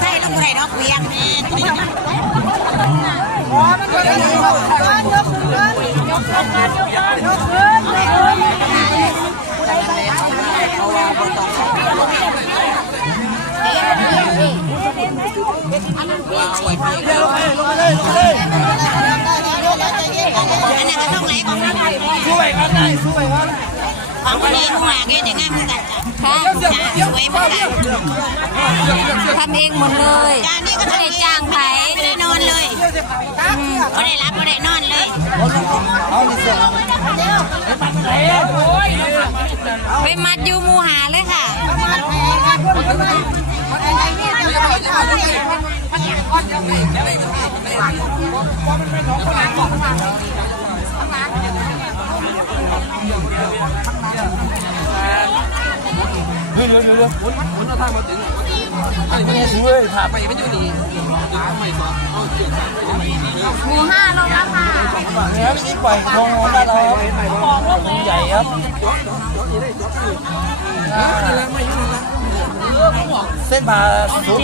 ใช่ลูกไข่ดอกเวียงนี่อันนั้นก็ต้องไหนของช่วยกันได้ช่วยกันของคนนี้มึงหาเงี้ยง่ายมึงกันจ้ะสวยมึงกันทำเองหมดเลยจานนี้ก็ไม่ได้จ้างใครไม่ได้นอนเลยไม่ได้รับไม่ได้นอนเลยไปมัดอยู่มูหาเลยค่ะเรือหมุนเอาทางมาถึงไอ้เนี่ยสวยผ่าไปไม่อยู่นี่หมู่5ลงแล้วค่ะแล้วนี่ปล่อยลงได้แล้วใหญ่ครับเส้นผ่าสุด